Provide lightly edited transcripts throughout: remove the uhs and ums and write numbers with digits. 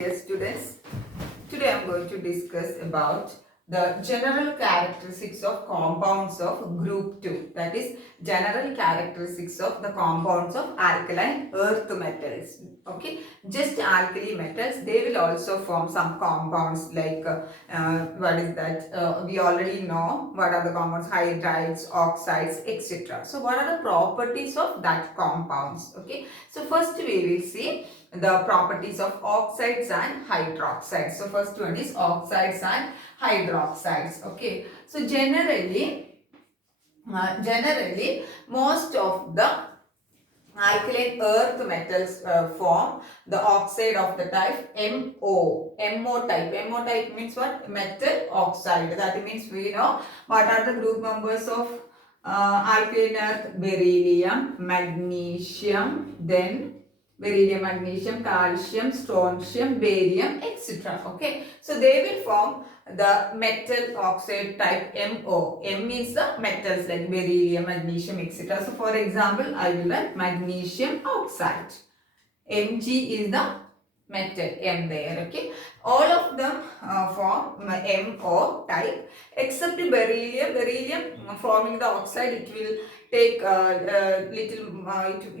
Dear students, today I am going to discuss about the general characteristics of compounds of group 2. That is general characteristics of the compounds of alkaline earth metals. Okay, just alkali metals, they will also form some compounds like what is that? We already know what are the compounds, hydrides, oxides, etc. So what are the properties of that compounds? Okay, so first we will see the properties of oxides and hydroxides. So first one is oxides and hydroxides. Okay. So generally most of the alkaline earth metals form the oxide of the type MO. MO type. MO type means what? Metal oxide. That means we know what are the group members of alkaline earth: beryllium, magnesium, then beryllium, magnesium, calcium, strontium, barium, etc. Okay. So they will form the metal oxide type MO. M means the metals like beryllium, magnesium, etc. So for example, I will write magnesium oxide. Mg is the metal M there. Okay. All of them form MO type except beryllium. Beryllium forming the oxide, it will take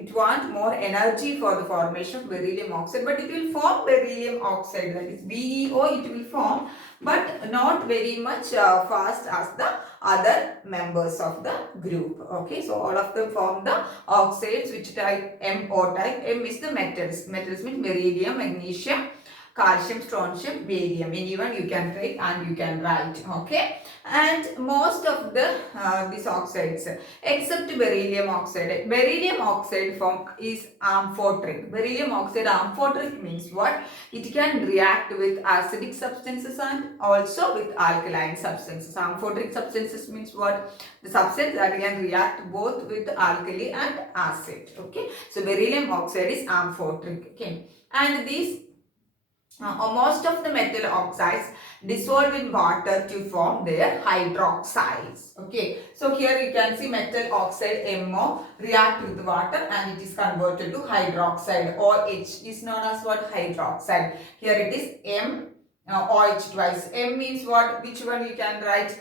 it want more energy for the formation of beryllium oxide, but it will form beryllium oxide, that is BeO, it will form, but not very much fast as the other members of the group. Okay, so all of them form the oxides which type MO type. M is the metals. Metals means beryllium, magnesium, calcium, strontium, barium. Anyone you can take and you can write. Okay, and most of the these oxides except beryllium oxide. Beryllium oxide form is amphoteric. Beryllium oxide amphoteric means what? It can react with acidic substances and also with alkaline substances. Amphoteric substances means what? The substance that can react both with alkali and acid. Okay, so beryllium oxide is amphoteric. Okay, and these most of the metal oxides dissolve in water to form their hydroxides. Okay, so here you can see metal oxide MO react with water and it is converted to hydroxide, or H is known as what? Hydroxide. Here it is M OH twice. M means what? Which one you can write?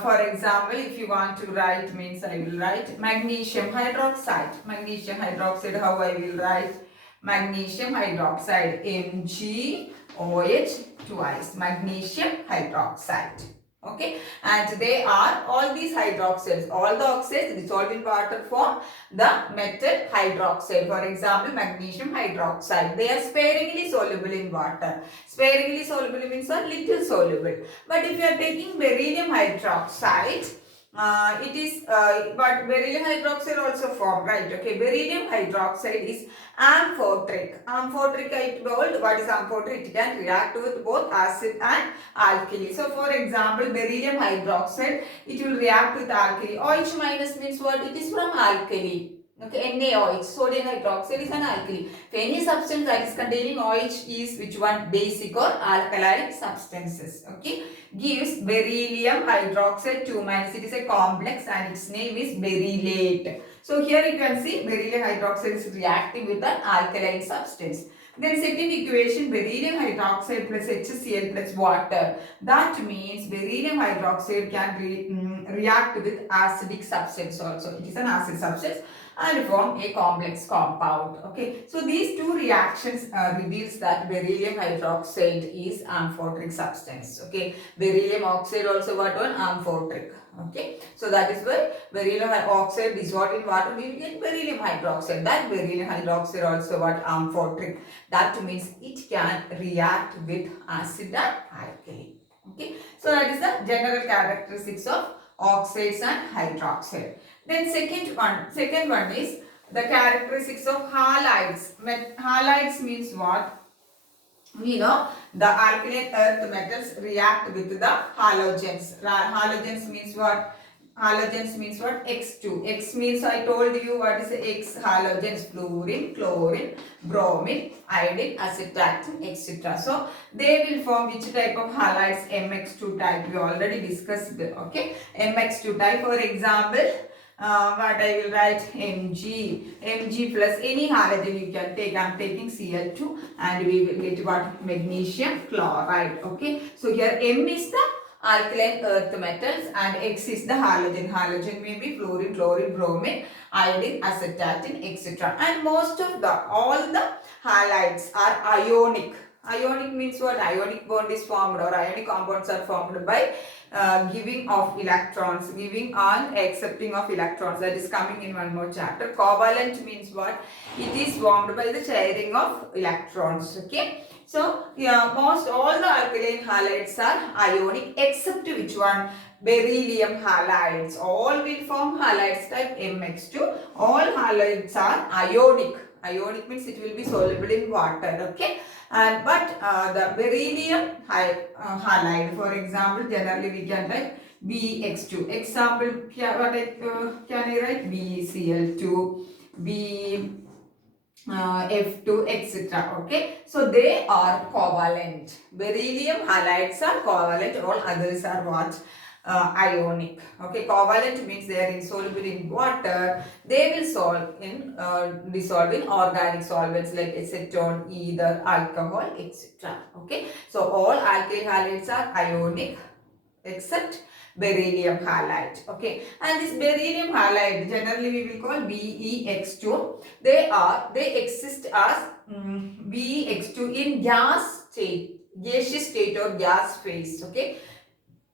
For example, if you want to write, means I will write magnesium hydroxide. Magnesium hydroxide, how I will write? Magnesium hydroxide, MgOH twice, magnesium hydroxide. Okay, and they are all these hydroxides, all the oxides dissolved in water form the metal hydroxide. For example, magnesium hydroxide, they are sparingly soluble in water. Sparingly soluble means a little soluble. But if you are taking beryllium hydroxide, it is but beryllium hydroxide also formed, right? Okay, beryllium hydroxide is amphoteric. Amphoteric I told. What is amphoteric? It can react with both acid and alkali. So for example, beryllium hydroxide, it will react with alkali. OH minus means what? It is from alkali. Okay, NaOH, sodium hydroxide is an alkali. If any substance that is containing OH is which one? Basic or alkaline substances. Okay, gives beryllium hydroxide 2 minus. It is a complex and its name is berylate. So here you can see beryllium hydroxide is reacting with an alkaline substance. Then second equation, beryllium hydroxide plus HCl plus water. That means beryllium hydroxide can react with acidic substance also. It is an acid substance and form a complex compound. Okay, so these two reactions reveals that beryllium hydroxide is amphoteric substance. Okay, beryllium oxide also what one? Amphoteric. Okay, so that is why beryllium oxide dissolved in water, we will get beryllium hydroxide. That beryllium hydroxide also what? Amphoteric. That means it can react with acid and alkali. Okay, so that is the general characteristics of oxides and hydroxide. Then second one is the characteristics of halides. Halides means what? We know the alkaline earth metals react with the halogens. Halogens means what? Halogens means what? X2. X means I told you what is X halogens: fluorine, chlorine, bromine, iodine, acetylene, etc. So they will form which type of halides? MX2 type. We already discussed. Okay, MX2 type. For example, what I will write Mg plus any halogen you can take. I am taking Cl2 and we will get what? Magnesium chloride. Okay. So here M is the alkaline earth metals and X is the halogen. Halogen may be fluorine, chlorine, bromine, iodine, astatine, etc. And most of all the halides are ionic. Ionic means what? Ionic bond is formed or ionic compounds are formed by giving of electrons, giving and accepting of electrons. That is coming in one more chapter. Covalent means what? It is formed by the sharing of electrons. Okay. So, yeah, most all the alkaline halides are ionic except which one? Beryllium halides. All will form halides type MX2. All halides are ionic. Ionic means it will be soluble in water. Okay. And but the beryllium halide, for example, generally we can write BX2. Example, can I write BCl2, B F2, etc. Okay, so they are covalent. Beryllium halides are covalent. All others are what? Ionic. Okay, covalent means they are insoluble in water. They will dissolve in organic solvents like acetone, ether, alcohol, etc. Okay, so all alkyl halides are ionic except beryllium halide. Okay, and this beryllium halide generally we will call BeX2. They exist as BeX2 in gaseous state or gas phase. Okay,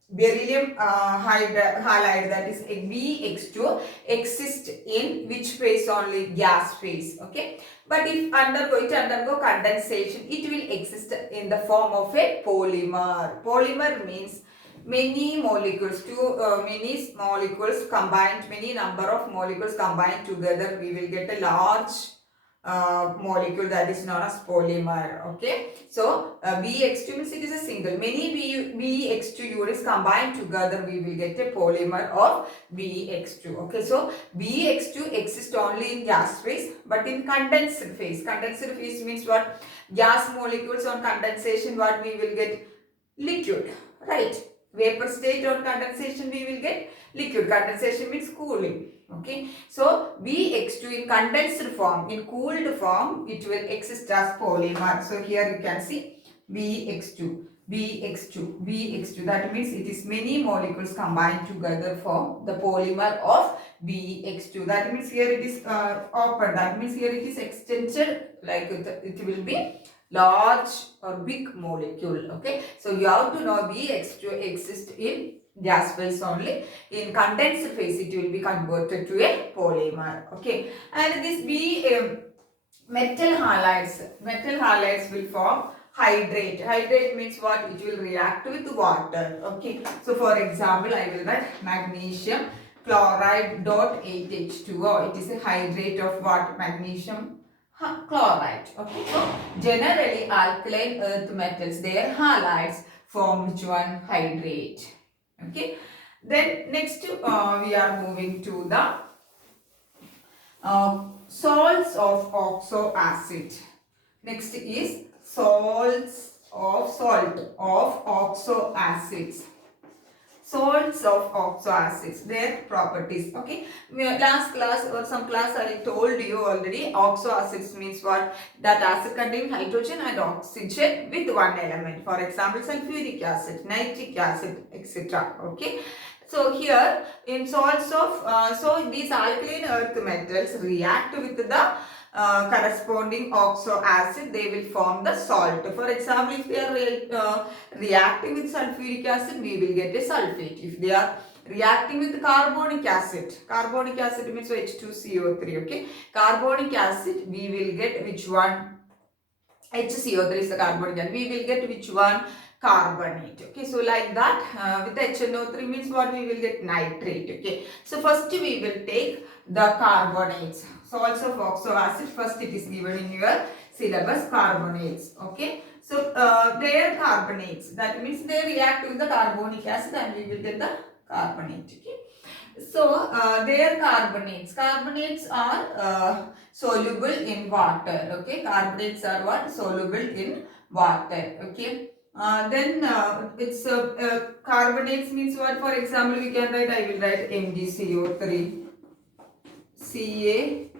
beryllium halide, that is BX2, exists in which phase? Only gas phase. Okay, but if undergo condensation, it will exist in the form of a polymer. Polymer means many molecules combined, many number of molecules combined together, we will get a large molecule, that is known as polymer. Okay, so BX2 means it is a single. Many BX2 units combined together, we will get a polymer of BX2. Okay, so BX2 exists only in gas phase, but in condensed phase. Condensed phase means what? Gas molecules on condensation, what we will get? Liquid, right? Vapor state on condensation, we will get liquid. Condensation means cooling. Okay, so BX2 in condensed form, in cooled form, it will exist as polymer. So here you can see BX2. That means it is many molecules combined together form the polymer of BX2. That means here it is open. That means here it is extended, like it will be large or big molecule. Okay, so you have to know BX2 exists in gas phase only. In condensed phase, it will be converted to a polymer. Okay, and this metal halides will form hydrate. Hydrate means what? It will react with water. Okay, so for example, I will write magnesium chloride dot 8H2O. It is a hydrate of what? Magnesium chloride. Okay, so generally alkaline earth metals, their halides form which one? Hydrate. Okay, then next we are moving to the salts of oxo acid. Next is salts of oxo acids. Salts of oxo acids, their properties. Okay, last class or some class I told you already, oxo acids means what? That acid contains hydrogen and oxygen with one element. For example, sulfuric acid, nitric acid, etc. Okay, so here in salts of so these alkaline earth metals react with the corresponding oxo acid, they will form the salt. For example, if they are reacting with sulfuric acid, we will get a sulfate. If they are reacting with carbonic acid means H2CO3. Okay, carbonic acid, we will get which one? HCO3 is the carbonic acid. We will get which one? Carbonate. Okay, so like that with HNO3 means what? We will get nitrate. Okay, so first we will take the carbonates. Salts of oxo acid, first it is given in your syllabus, carbonates. Okay, so they are carbonates, that means they react with the carbonic acid and we will get the carbonate. Okay, so they are carbonates are soluble in water. Okay, carbonates are what? Soluble in water. Okay, then it's carbonates means what? For example, we can write, I will write MgCO3. Ca,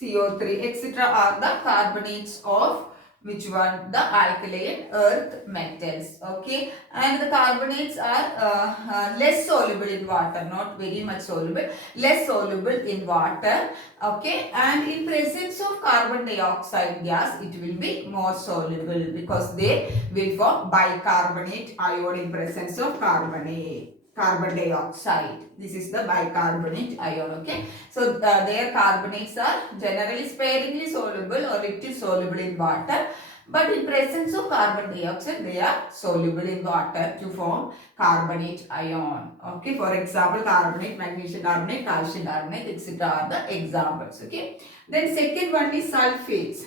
CO3, etc. are the carbonates of which one? The alkaline earth metals. Okay, and the carbonates are less soluble in water, not very much soluble, less soluble in water. Okay, and in presence of carbon dioxide gas, it will be more soluble because they will form bicarbonate ion in presence of carbon dioxide. This is the bicarbonate ion. Okay, so their carbonates are generally sparingly soluble or little soluble in water, but in presence of carbon dioxide they are soluble in water to form carbonate ion. Okay, for example, carbonate, magnesium carbonate, calcium carbonate, etc. are the examples. Okay, then second one is sulfates.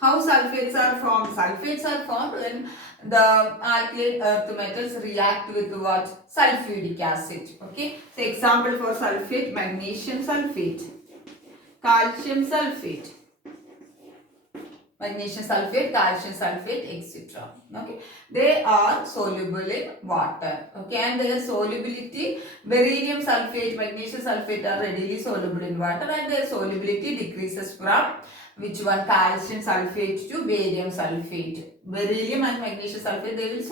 How sulfates are formed? Sulfates are formed when the alkaline earth metals react with what? Sulfuric acid. Okay. So example for sulfate, magnesium sulfate, calcium sulfate, magnesium sulfate, calcium sulfate, etc. Okay, they are soluble in water. Okay, and their solubility, beryllium sulfate, magnesium sulfate are readily soluble in water, and their solubility decreases from which one? Calcium sulfate to barium sulfate. Beryllium and magnesium sulfate, they will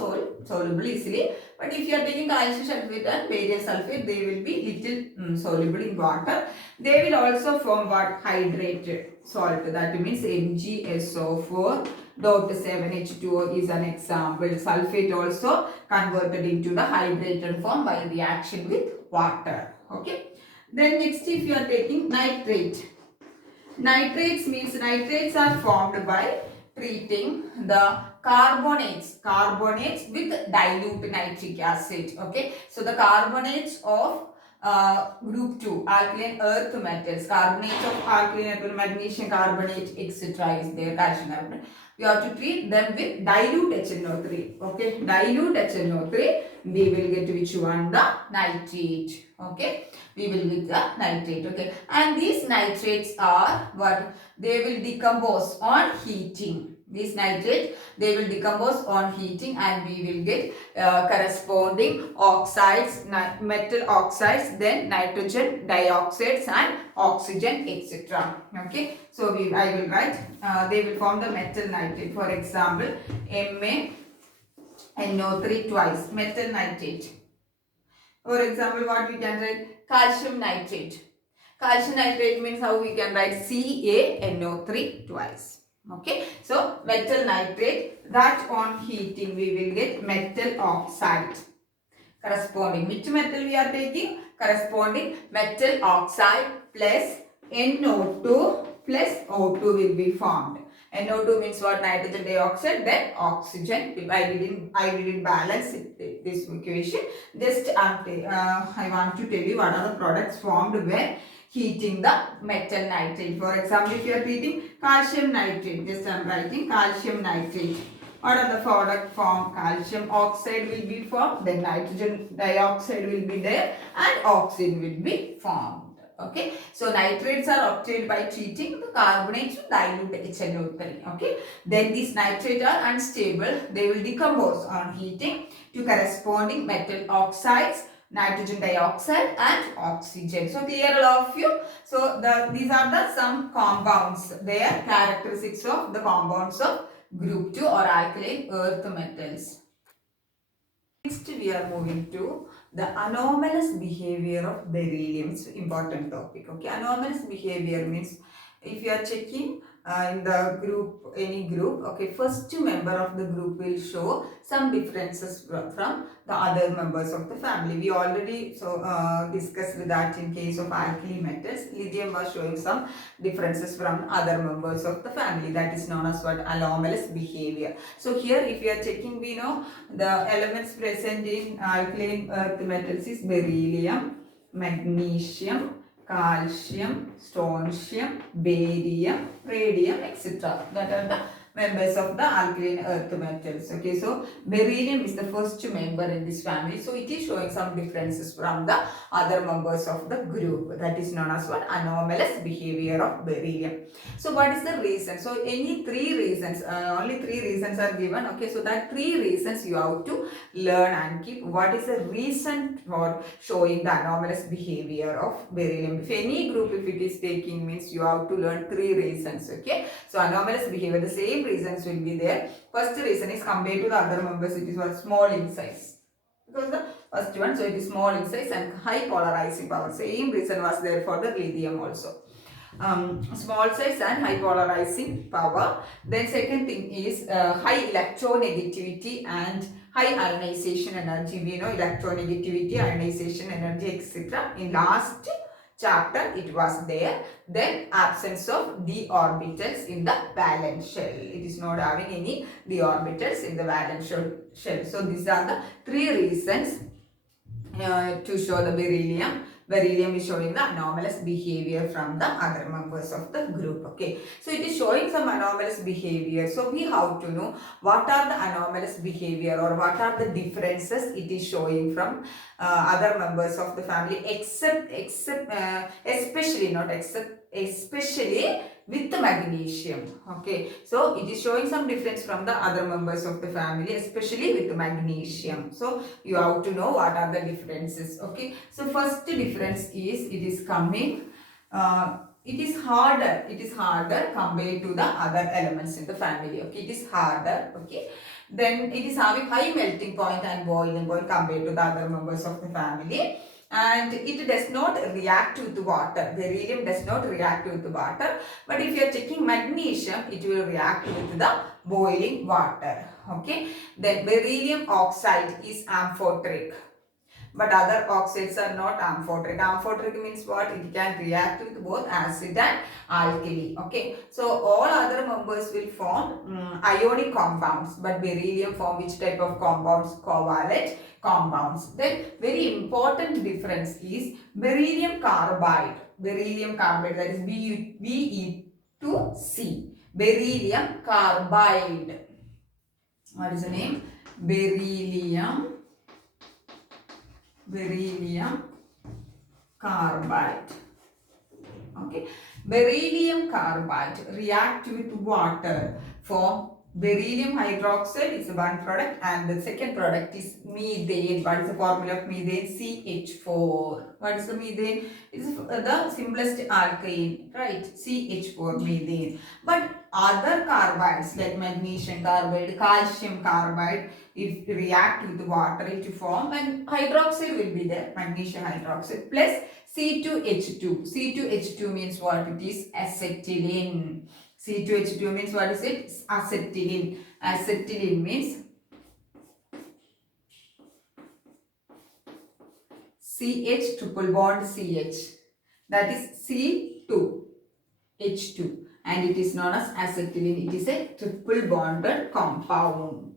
soluble easily, but if you are taking calcium sulfate and barium sulfate, they will be little soluble in water. They will also form what? Hydrated salt, that means MgSO4 dot 7H2O is an example. Sulfate also converted into the hydrated form by reaction with water. Okay. Then next, if you are taking nitrate. Nitrates means nitrates are formed by treating the carbonates with dilute nitric acid. Okay. So the carbonates of group 2 alkaline earth metals, carbonates of alkaline earth, magnesium carbonate, etc. is there, calcium carbonate. We have to treat them with dilute HNO3. Okay, dilute HNO3, we will get which one? The nitrate. Okay, we will get the nitrate. Okay, and these nitrates are what? They will decompose on heating. These nitrates, they will decompose on heating, and we will get corresponding oxides, metal oxides, then nitrogen dioxides and oxygen, etc. Okay, so I will write, they will form the metal nitrate. For example, MaNO3 twice, metal nitrate. For example, what we can write? Calcium nitrate. Calcium nitrate means how we can write? CaNO3 twice. Okay, so metal nitrate, that on heating we will get metal oxide. Corresponding, which metal we are taking? Corresponding metal oxide plus NO2 plus O2 will be formed. NO2 means what? Nitrogen dioxide, then oxygen. I didn't balance this equation. Just I want to tell you what are the products formed when heating the metal nitrate. For example, if you are treating calcium nitrate, just I am writing calcium nitrate. What are the product formed? Calcium oxide will be formed, then nitrogen dioxide will be there, and oxygen will be formed. Okay, so nitrates are obtained by treating the carbonates with dilute HNO3. Okay, then these nitrates are unstable. They will decompose on heating to corresponding metal oxides, nitrogen dioxide and oxygen. So clear all of you. So these are the some compounds. They are characteristics of the compounds of group 2 or alkaline earth metals. Next we are moving to the anomalous behavior of beryllium. It's an important topic. Okay, anomalous behavior means if you are checking in the group, any group, okay, first member of the group will show some differences from the other members of the family. We already discussed that in case of alkali metals. Lithium was showing some differences from other members of the family. That is known as what? Anomalous behavior. So here if you are checking, we know the elements present in alkaline earth metals is beryllium, magnesium, calcium, strontium, barium, radium, etc. That are the members of the alkaline earth metals. Okay, so beryllium is the first member in this family. So it is showing some differences from the other members of the group. That is known as what? Anomalous behavior of beryllium. So what is the reason? So any three reasons, only three reasons are given. Okay, so that three reasons you have to learn and keep. What is the reason for showing the anomalous behavior of beryllium? If any group, if it is taking, means you have to learn three reasons. Okay, so anomalous behavior, the same reasons will be there. First reason is compared to the other members, it is what? Small in size. Because the first one, so it is small in size and high polarizing power. Same reason was there for the lithium also. Small size and high polarizing power. Then second thing is high electronegativity and high ionization energy. We know electronegativity, ionization energy, etc. In last chapter it was there. Then absence of d orbitals in the valence shell. It is not having any d orbitals in the valence shell. So these are the three reasons to show the beryllium. Beryllium is showing the anomalous behavior from the other members of the group. Okay, so it is showing some anomalous behavior. So we have to know what are the anomalous behavior or what are the differences it is showing from other members of the family, especially with the magnesium. Okay, so it is showing some difference from the other members of the family, especially with the magnesium. So you have to know what are the differences. Okay, so first difference is it is coming it is harder compared to the other elements in the family. Okay, it is harder. Okay, then it is having high melting point and boiling point compared to the other members of the family, and it does not react with water. Beryllium does not react with water, but if you are checking magnesium, it will react with the boiling water. Okay, then beryllium oxide is amphoteric, but other oxides are not amphoteric. Amphoteric means what? It can react with both acid and alkali. Okay, so all other members will form ionic compounds, but beryllium form which type of compounds? Covalent compounds. Then very important difference is beryllium carbide. Beryllium carbide, that is Be2C. Beryllium carbide. What is the name? Beryllium carbide. Okay, beryllium carbide react with water for beryllium hydroxide is one product, and the second product is methane. What is the formula of methane? CH4. What is the methane? It is the simplest alkane, right? CH4, methane. But other carbides like magnesium carbide, calcium carbide, if react with water it form, and hydroxide will be there, magnesium hydroxide plus C2H2. C2H2 means what? It is acetylene. C2H2 means what is it? Acetylene. Acetylene means CH triple bond CH. That is C2H2, and it is known as acetylene. It is a triple bonded compound.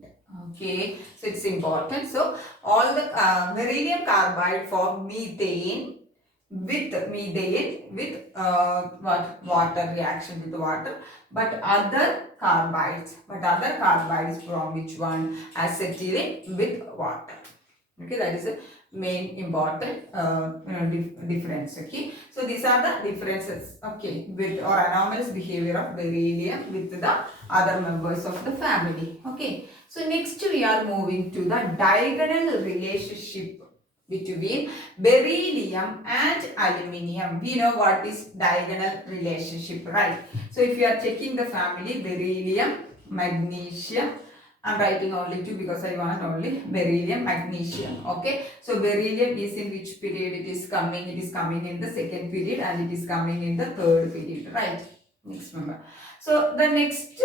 Okay, so it's important. So all the beryllium carbide form methane with what? Water, reaction with water. But other carbides from which one? Acetylene with water. Okay, that is a main important difference. Okay, so these are the differences. Okay, with or anomalous behavior of beryllium with the other members of the family. Okay, so next we are moving to the diagonal relationship between beryllium and aluminium. We know what is diagonal relationship, right? So if you are checking the family, beryllium, magnesium, I'm writing only two because I want only beryllium, magnesium. Okay, so beryllium is in which period it is coming? It is coming in the second period, and it is coming in the third period, right? Next member. So the next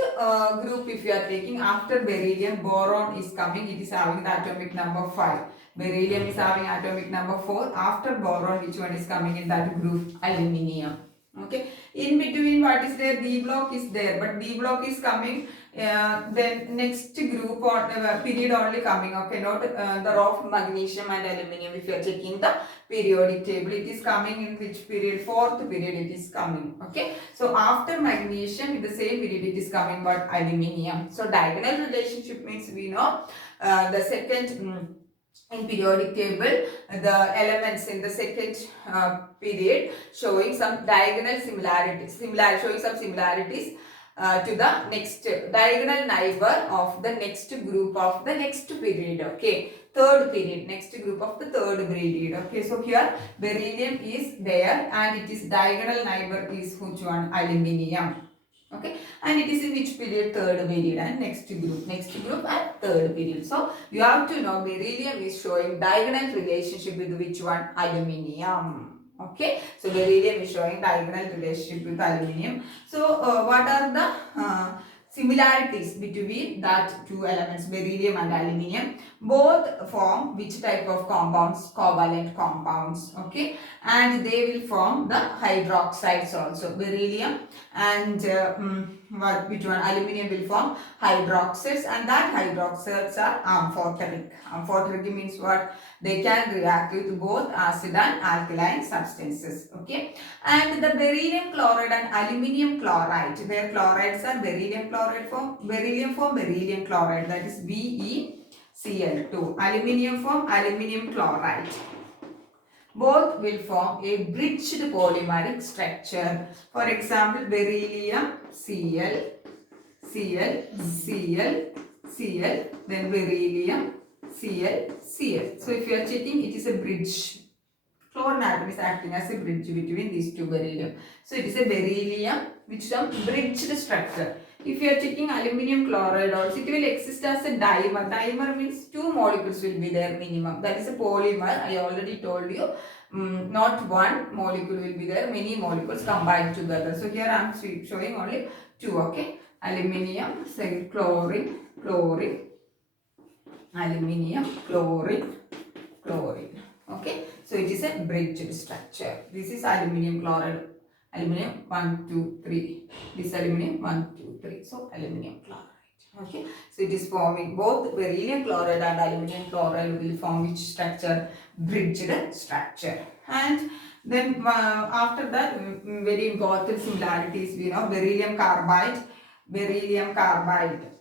group, if you are taking after beryllium, boron is coming. It is having the atomic number 5. Beryllium is having atomic number 4. After boron, which one is coming in that group? Aluminium. Okay. In between, what is there? D block is there, but D block is coming. Then next group or period only coming. Okay, not the row of magnesium and aluminium. If you are checking the periodic table, it is coming in which period? Fourth period it is coming. Okay, so after magnesium, in the same period it is coming what? Aluminium. So diagonal relationship means we know the second. In periodic table, the elements in the second period showing some diagonal similarities, showing some similarities to the next diagonal neighbor of the next group of the next period. Okay, third period, next group of the third period. Okay, so here beryllium is there and it is diagonal neighbor is which one? Aluminium. Okay, and it is in which period? Third period, and next group and third period. So you have to know beryllium is showing diagonal relationship with which one? Aluminium. Okay, so beryllium is showing diagonal relationship with aluminium. So what are the similarities between that two elements, beryllium and aluminium? Both form which type of compounds? Covalent compounds. Okay, and they will form the hydroxides also. Beryllium and which one? Aluminium will form hydroxides, and that hydroxides are amphoteric. Amphoteric means what? They can react with both acid and alkaline substances. Okay, and the beryllium chloride and aluminium chloride, their chlorides are beryllium chloride form, beryllium chloride, that is BeCl2. Aluminium form aluminium chloride. Both will form a bridged polymeric structure. For example, beryllium Cl, then beryllium Cl. So if you are checking, it is a bridge. Chlorine atom is acting as a bridge between these two beryllium. So it is a beryllium which is a bridged structure. If you are checking aluminium chloride also, it will exist as a dimer. Dimer means two molecules will be there minimum. That is a polymer. I already told you. Not one molecule will be there. Many molecules combined together. So here I am showing only two. Okay. Aluminium, say chlorine, aluminium, chlorine. Okay. So it is a bridged structure. This is aluminium chloride. Aluminium 1, 2, 3. This aluminium 1, 2, 3. So aluminium chloride. Okay. So it is forming both beryllium chloride and aluminium chloride will form which structure? Bridged structure. And then after that, very important similarities we know. Beryllium carbide.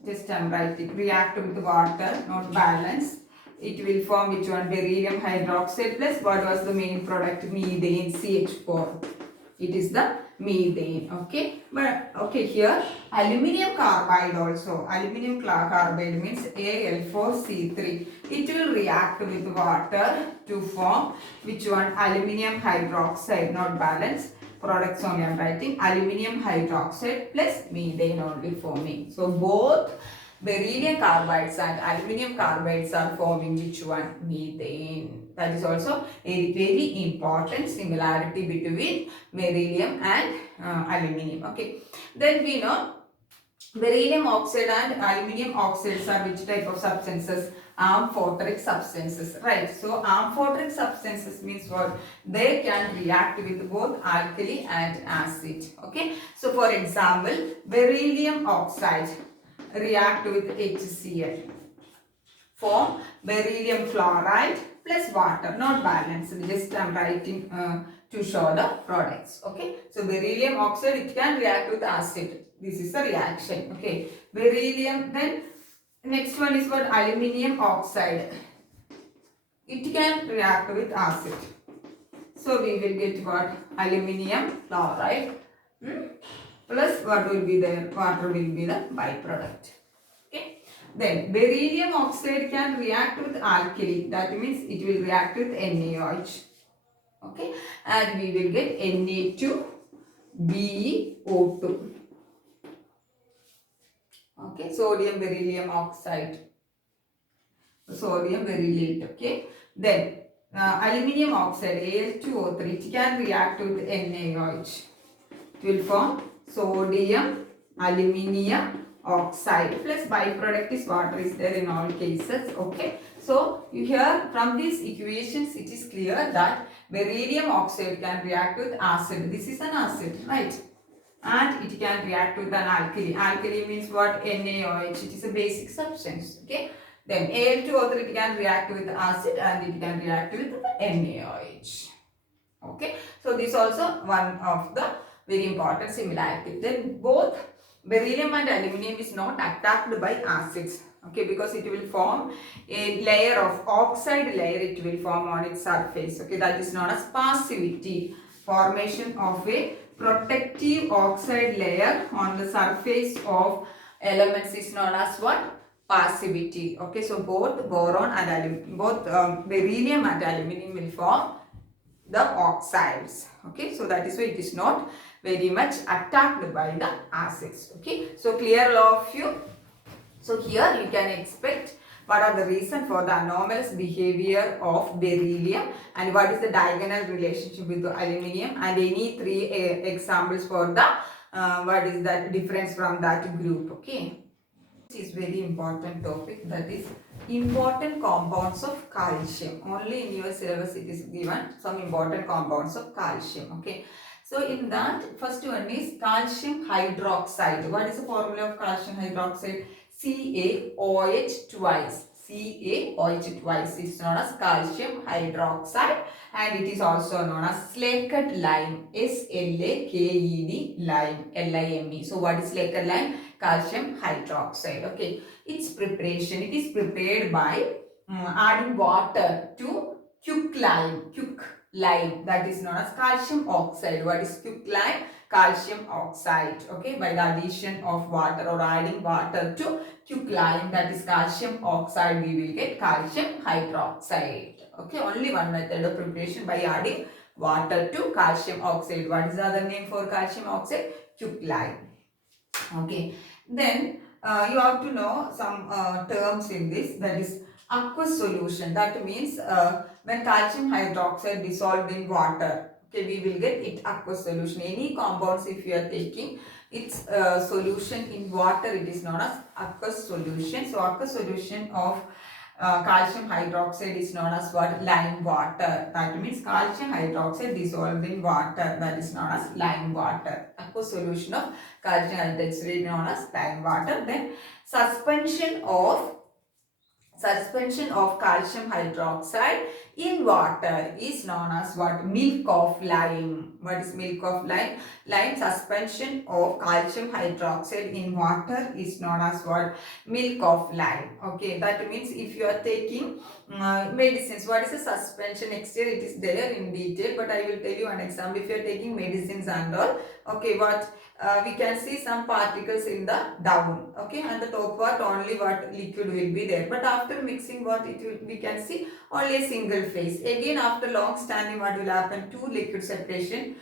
Just I am writing. React with water, not balance. It will form which one? Beryllium hydroxide plus what was the main product? Methane, CH4. It is the methane. Okay, but okay, here aluminium carbide also. Aluminium carbide means Al4C3. It will react with water to form which one? Aluminium hydroxide, not balance. Products only I am writing. Aluminium hydroxide plus methane only forming. So both beryllium carbides and aluminium carbides are forming which one? Methane. That is also a very important similarity between beryllium and aluminium. Okay. Then we know beryllium oxide and aluminium oxides are which type of substances? Amphoteric substances, right? So amphoteric substances means what? They can react with both alkali and acid. Okay. So for example, beryllium oxide react with HCl, form beryllium chloride plus water, not balanced. Just I am writing to show the products. Okay. So beryllium oxide, it can react with acid. This is the reaction. Okay. Beryllium, then next one is what? Aluminium oxide. It can react with acid. So we will get what? Aluminium chloride. Plus what will be there? Water will be the byproduct. Okay. Then beryllium oxide can react with alkali. That means it will react with NaOH. Okay. And we will get Na2BeO2. Okay. Sodium beryllium oxide. Sodium berylate. Okay. Then aluminium oxide Al2O3. It can react with NaOH. It will form sodium aluminium oxide plus byproduct is water is there in all cases. Okay. So here from these equations it is clear that beryllium oxide can react with acid. This is an acid, right? and it can react with an alkali. Alkali means what? NaOH. It is a basic substance. Okay. Then Al2O3, it can react with acid and it can react with NaOH. Okay. So this also one of the very important similarity. Then both beryllium and aluminium is not attacked by acids. Okay, because it will form a layer of oxide layer, it will form on its surface. Okay, that is known as passivity. Formation of a protective oxide layer on the surface of elements is known as what? Passivity. Okay, so both boron and both beryllium and aluminium will form the oxides. Okay, so that is why it is not very much attacked by the acids. Okay, so clear all of you. So here you can expect what are the reason for the anomalous behavior of beryllium and what is the diagonal relationship with the aluminium, and any three examples for the what is that difference from that group. Okay, this is very important topic, that is important compounds of calcium. Only in your syllabus it is given some important compounds of calcium. Okay, so in that first one is calcium hydroxide. What is the formula of calcium hydroxide? CaOH twice. CaOH twice is known as calcium hydroxide, and it is also known as Slaked lime. Slaked lime. Lime. So what is Slaked lime? Calcium hydroxide. Okay, its preparation, it is prepared by adding water to quicklime, that is known as calcium oxide. What is quicklime? Calcium oxide. Okay, by the addition of water or adding water to quicklime, that is calcium oxide, we will get calcium hydroxide. Okay, only one method of preparation, by adding water to calcium oxide. What is the other name for calcium oxide? Quicklime. Okay, then you have to know some terms in this, that is aqueous solution. That means when calcium hydroxide dissolved in water, okay, we will get it aqueous solution. Any compounds if you are taking its solution in water, it is known as aqueous solution. So aqueous solution of calcium hydroxide is known as what? Lime water. That means calcium hydroxide dissolved in water, that is known as lime water. Aqueous solution of calcium hydroxide is known as lime water. Then suspension of calcium hydroxide in water is known as what? Milk of lime. What is milk of lime? Lime suspension of calcium hydroxide in water is known as what? Milk of lime. Okay, that means if you are taking medicines, what is the suspension? Next year it is there in detail, but I will tell you an example. If you are taking medicines and all, okay, what we can see some particles in the down, okay, and the top part only what? Liquid will be there, but after mixing what it will, we can see only a single phase. Again after long standing, what will happen? Two liquid separation,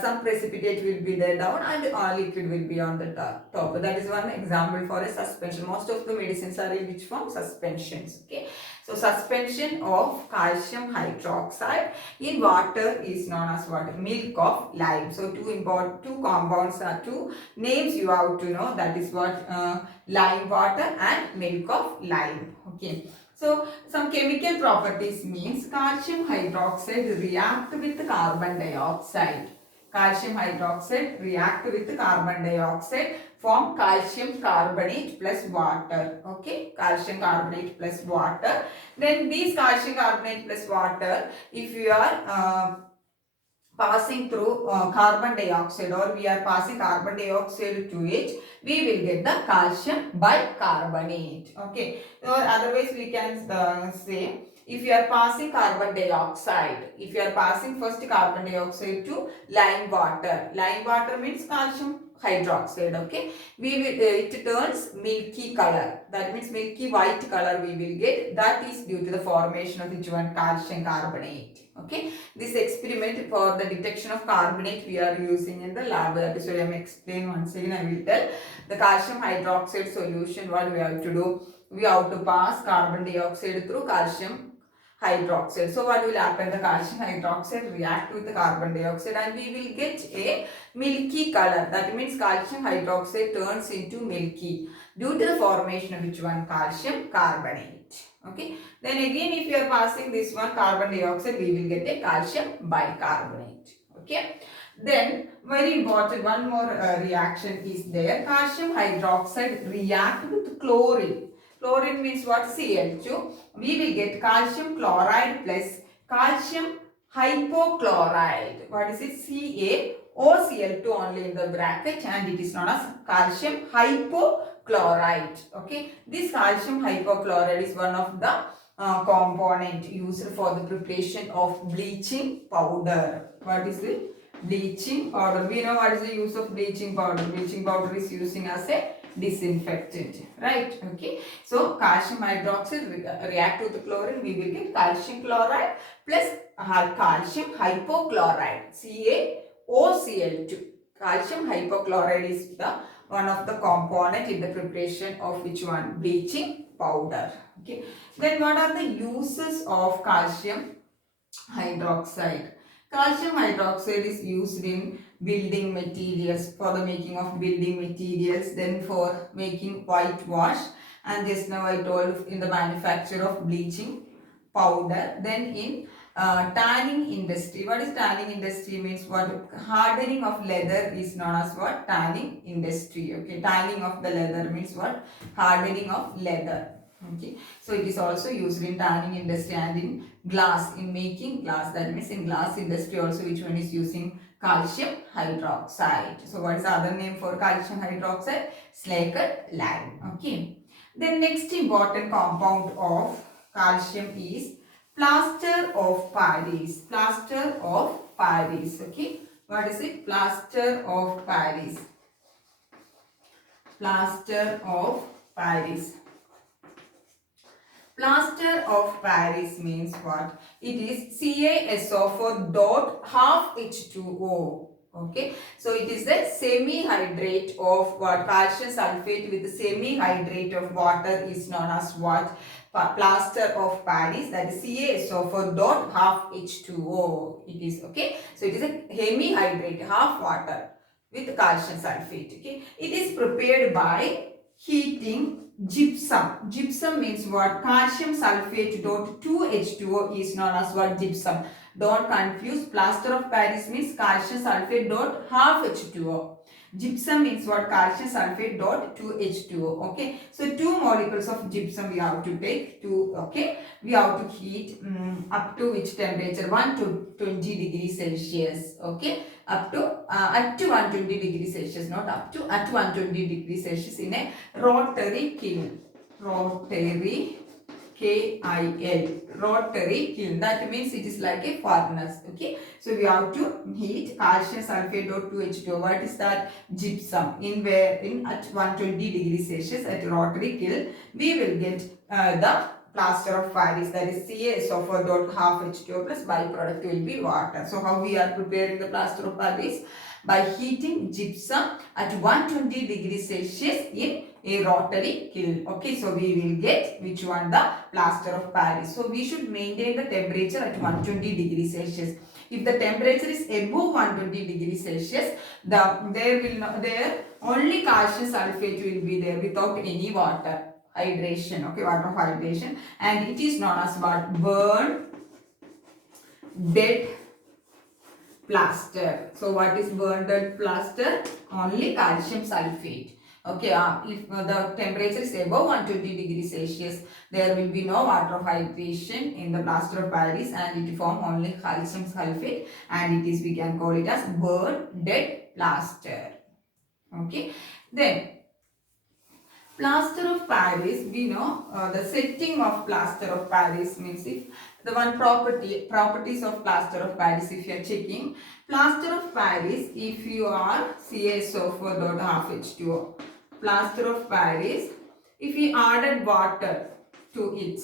some precipitate will be there down and liquid will be on the top. That is one example for a suspension. Most of the medicines are in which form? Suspensions. Okay, so suspension of calcium hydroxide in water is known as what? Milk of lime. So two compounds are two names you have to know, that is what? Lime water and milk of lime. Okay, so some chemical properties means calcium hydroxide react with carbon dioxide. Calcium hydroxide react with carbon dioxide, form calcium carbonate plus water. Okay, calcium carbonate plus water. Then these calcium carbonate plus water, if you are passing through carbon dioxide, or we are passing carbon dioxide to it, we will get the calcium bicarbonate. Okay, or otherwise we can say, if you are passing carbon dioxide, if you are passing first carbon dioxide to lime water means calcium hydroxide. Okay, we will it turns milky color, that means milky white color we will get. That is due to the formation of which one? Calcium carbonate. Okay, this experiment for the detection of carbonate we are using in the lab. That is why I am explain once again. I will tell the calcium hydroxide solution. What we have to do? We have to pass carbon dioxide through calcium hydroxide. So what will happen? The calcium hydroxide react with the carbon dioxide and we will get a milky color. That means calcium hydroxide turns into milky due to the formation of which one? Calcium carbonate. Okay, then again if you are passing this one carbon dioxide, we will get a calcium bicarbonate. Okay, Then very important, one more reaction is there. Calcium hydroxide react with chlorine. Chlorine means what? Cl2. We will get calcium chloride plus calcium hypochloride. What is it? CaOCl2 only in the bracket, and it is known as calcium hypochlorite. Okay. This calcium hypochlorite is one of the component used for the preparation of bleaching powder. What is it? Bleaching powder. We know what is the use of bleaching powder. Bleaching powder is using as a disinfectant, right? Okay. So calcium hydroxide react with the chlorine. We will get calcium chloride plus calcium hypochloride. CaOCl2. Calcium hypochloride is the one of the component in the preparation of which one? Bleaching powder. Okay. Then what are the uses of calcium hydroxide? Calcium hydroxide is used in building materials, for the making of building materials, then for making whitewash, and just now I told in the manufacture of bleaching powder. Then in tanning industry. What is tanning industry means? What? Hardening of leather is known as what? Tanning industry. Okay, tanning of the leather means what? Hardening of leather. Okay, so it is also used in tanning industry and in glass, in making glass. That means in glass industry also, which one is using calcium hydroxide. So what is the other name for calcium hydroxide? Silicate lime. Okay. The next important compound of calcium is plaster of Paris. Plaster of Paris. Okay. What is it? Plaster of Paris. Plaster of Paris. Plaster of Paris means what? It is CaSO4 dot half H2O. Okay. So it is the semi-hydrate of what? Calcium sulfate with the semi-hydrate of water is known as what? Plaster of Paris, that is CaSO4 dot half H2O. It is okay. So it is a hemihydrate, half water with calcium sulfate. Okay. It is prepared by heating gypsum. Gypsum means what? Calcium sulfate dot 2H2O is known as what? Gypsum. Don't confuse. Plaster of Paris means calcium sulfate dot half H2O. Gypsum means what? Calcium sulfate dot 2H2O. Okay. So 2 molecules of gypsum we have to take. 2. Okay. We have to heat up to which temperature? 1 to 20 degrees Celsius. Okay. Up to at 120 degrees Celsius, not up to, at 120 degrees Celsius in a rotary kiln. Rotary KIL, rotary kiln. That means it is like a furnace. Okay. So we have to heat calcium sulfate dot 2H2O. What is that? Gypsum. In where? In at 120 degrees Celsius at rotary kiln, we will get the plaster of Paris, that is CaSO4 dot half H2O plus byproduct will be water. So how we are preparing the plaster of Paris? By heating gypsum at 120 degrees Celsius in a rotary kiln. Okay, so we will get which one? The plaster of Paris. So we should maintain the temperature at 120 degrees Celsius. If the temperature is above 120 degrees Celsius, there only calcium sulfate will be there without any water. Hydration, okay, water of hydration, and it is known as what? Burn dead plaster. So what is burn dead plaster? Only calcium sulfate. Okay, if the temperature is above 120 degrees Celsius, there will be no water of hydration in the plaster of Paris, and it form only calcium sulfate, and it is, we can call it as burn dead plaster. Okay, then plaster of Paris, we know the setting of plaster of Paris means, if the one properties of plaster of Paris, if you are checking, plaster of Paris, if you are CaSO4 dot half H2O, plaster of Paris, if we added water to it,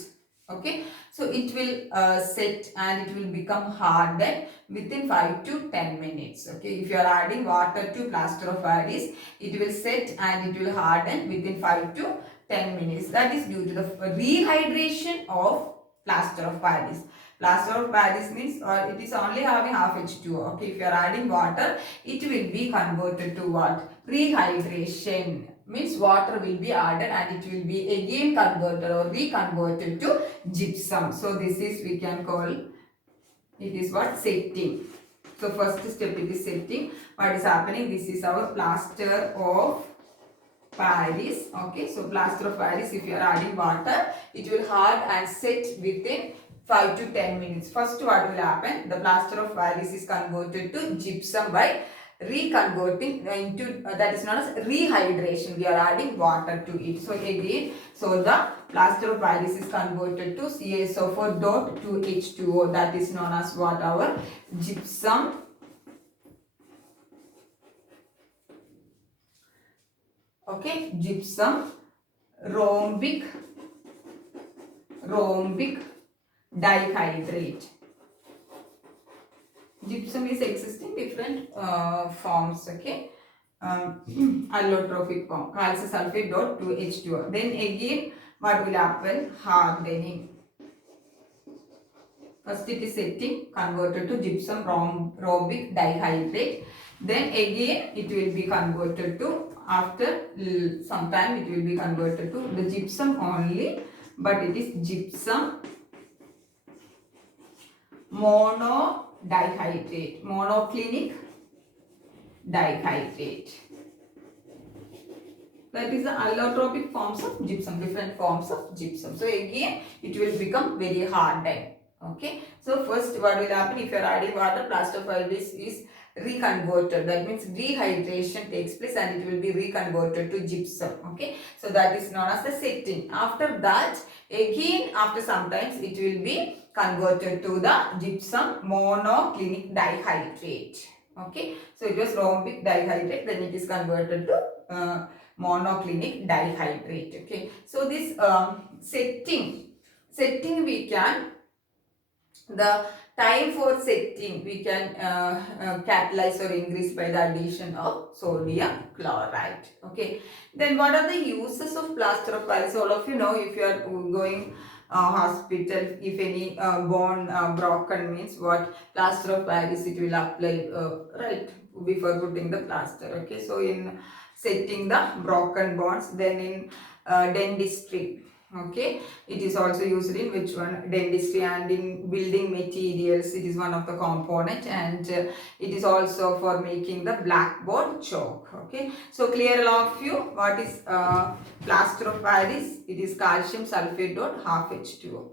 okay, so it will set and it will become hardened within 5 to 10 minutes. Okay, if you are adding water to plaster of Paris, it will set and it will harden within 5 to 10 minutes. That is due to the rehydration of plaster of Paris. Plaster of Paris means it is only having half H2O. Okay, if you are adding water, it will be converted to what? Rehydration. Means water will be added and it will be again converted or reconverted to gypsum. So this is, we can call, it is what? Setting. So first step it is setting. What is happening? This is our plaster of Paris. Okay, so plaster of Paris, if you are adding water, it will hard and set within 5 to 10 minutes. First, what will happen? The plaster of Paris is converted to gypsum by reconverting into that is known as rehydration. We are adding water to it. So again, so the plaster of Paris is converted to CaSO4 dot to H2O. That is known as what? Our gypsum. Okay, gypsum rhombic dihydrate. Gypsum is existing different forms. Okay, allotropic form, calcium sulfate dot to H2O. Then again, what will happen? Hardening. First it is setting, converted to gypsum rhombic dihydrate. Then again it will be converted to, after some time it will be converted to the gypsum only, but it is gypsum monodihydrate, monoclinic dihydrate. That is the allotropic forms of gypsum, different forms of gypsum. So again it will become very hardened. Okay, so first what will happen, if you are adding water, plaster of Paris is reconverted. That means dehydration takes place and it will be reconverted to gypsum. Okay, so that is known as the setting. After that, again after sometimes it will be converted to the gypsum monoclinic dihydrate. Okay, so it was rhombic dihydrate, then it is converted to monoclinic dihydrate. Okay, so this setting we can, the time for setting we can catalyze or increase by the addition of sodium chloride. Okay, then what are the uses of plaster of Paris? All of you know, if you are going hospital, if any bone broken, means what? Plaster of Paris it will apply right before putting the plaster. Okay, so in setting the broken bones, then in dentistry. Okay, it is also used in which one? Dentistry, and in building materials it is one of the component, and it is also for making the blackboard chalk. Okay, so clear all of you what is plaster of Paris? It is calcium sulfate dot half H2O.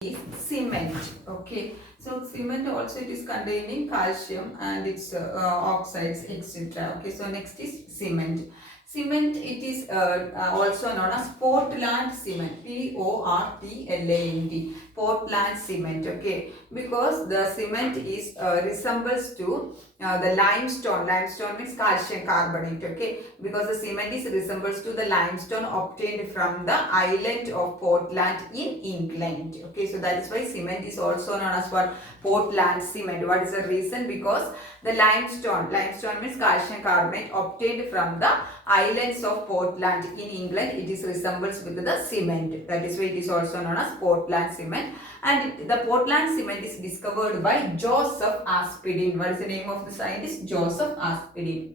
Is cement. Okay, so cement also it is containing calcium and its oxides, etc. Okay, so next is cement. Cement, it is also known as Portland cement, Portland, Portland cement. Okay, because the cement is resembles to the limestone. Limestone means calcium carbonate. Okay, because the cement is resembles to the limestone obtained from the island of Portland in England. Okay, so that is why cement is also known as what? Portland cement. What is the reason? Because the limestone means calcium carbonate obtained from the islands of Portland in England, it is resembles with the cement. That is why it is also known as Portland cement. And the Portland cement is discovered by Joseph Aspidin. What is the name of the scientist? Joseph Aspidin.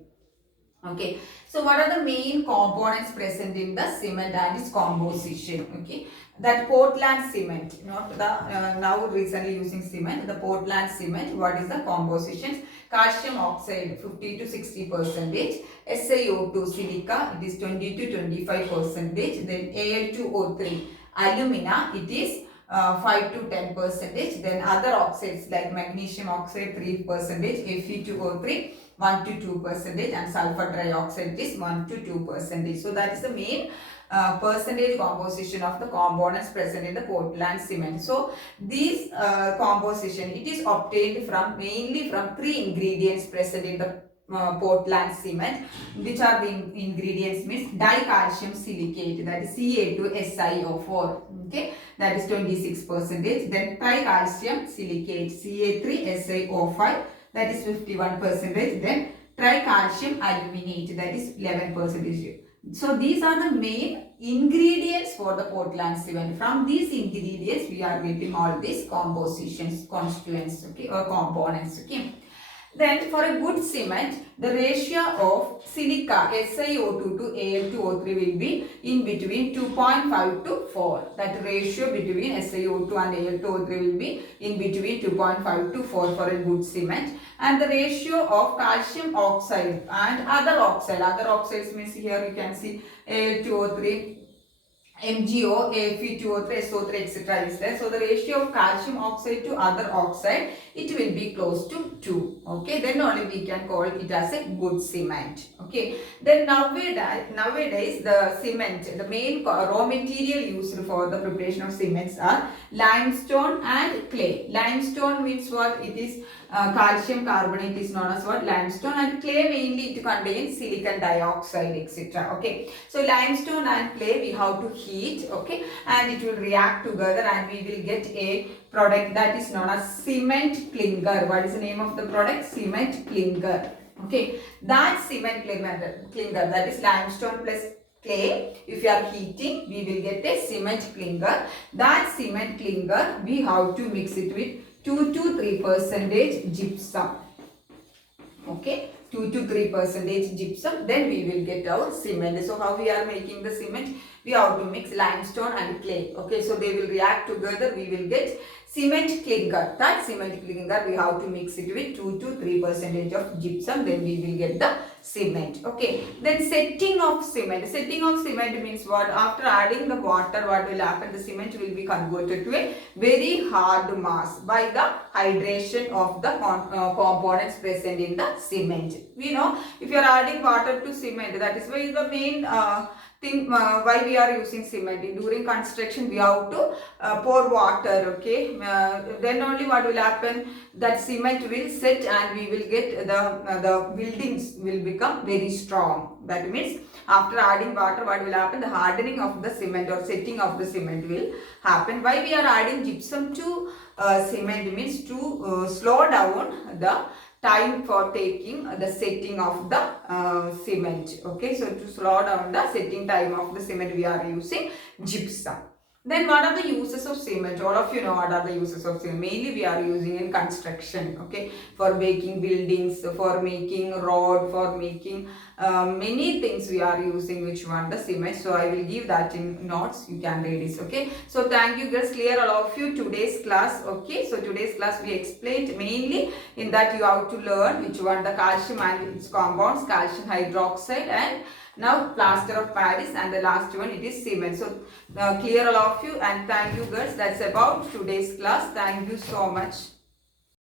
Okay, so what are the main components present in the cement and its composition? Okay, that Portland cement, not the now recently using cement, the Portland cement, what is the composition? Calcium oxide 50 to 60%, SiO2 silica it is 20 to 25%, then Al2O3 alumina it is 5 to 10%, then other oxides like magnesium oxide 3%, Fe2O3 1 to 2%, and sulfur dioxide is 1 to 2%. So that is the main percentage composition of the components present in the Portland cement. So these composition it is obtained from mainly from 3 ingredients present in the Portland cement. Which are the ingredients? Means dicalcium silicate, that is Ca2SiO4. Okay, that is 26%. Then tricalcium silicate, Ca3SiO5, that is 51%. Then tricalcium aluminate, that is 11%. So these are the main ingredients for the Portland cement. From these ingredients we are getting all these compositions, constituents, okay, or components. Okay, Then for a good cement, the ratio of silica SiO2 to Al2O3 will be in between 2.5 to 4. That ratio between SiO2 and Al2O3 will be in between 2.5 to 4 for a good cement. And the ratio of calcium oxide and other oxides means here you can see Al2O3, MgO, Fe2O3, SO3, etc. is there. So the ratio of calcium oxide to other oxide, it will be close to 2. Okay, then only we can call it as a good cement. Okay, then nowadays the cement, the main raw material used for the preparation of cements are limestone and clay. Limestone means what? It is calcium carbonate is known as what? Limestone, and clay mainly it contains silicon dioxide, etc. Okay, so limestone and clay we have to heat, okay, and it will react together and we will get a product that is known as cement clinker. What is the name of the product? Cement clinker. Okay, that cement clinker, that is limestone plus clay, if you are heating, we will get a cement clinker. That cement clinker we have to mix it with 2 to 3% gypsum. Okay, 2 to 3% gypsum, then we will get our cement. So how we are making the cement? We have to mix limestone and clay. Okay, so they will react together, we will get cement clinker. That cement clinker we have to mix it with 2 to 3% of gypsum, then we will get the cement. Okay, then setting of cement. Setting of cement means what? After adding the water, what will happen? The cement will be converted to a very hard mass by the hydration of the components present in the cement. We know if you are adding water to cement, that is why the main thing why we are using cement. During construction we have to pour water, okay, then only what will happen, that cement will set and we will get the buildings will become very strong. That means after adding water, what will happen, the hardening of the cement or setting of the cement will happen. Why we are adding gypsum to cement means to slow down the time for taking the setting of the cement. Okay, so to slow down the setting time of the cement, we are using gypsum. Then what are the uses of cement? All of you know what are the uses of cement. Mainly we are using in construction, okay, for making buildings, for making road, for making many things we are using which one? The cement. So I will give that in notes, you can read it, okay. So thank you guys, clear all of you today's class, okay. So today's class we explained mainly in that you have to learn which one, the calcium and its compounds, calcium hydroxide and now plaster of Paris, and the last one it is cement. So clear all of you, and thank you girls. That's about today's class. Thank you so much.